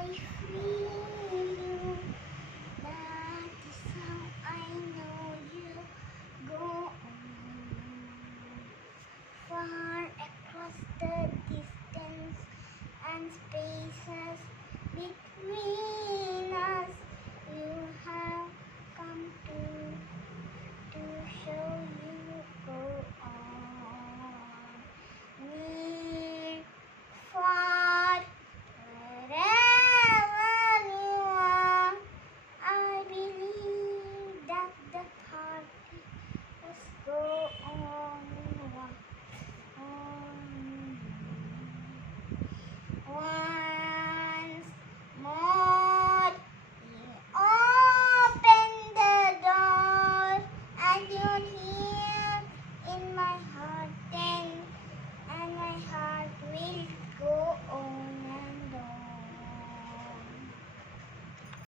I feel you. That is how I know you go on. Far across the distance and spaces between us, you have come to show you.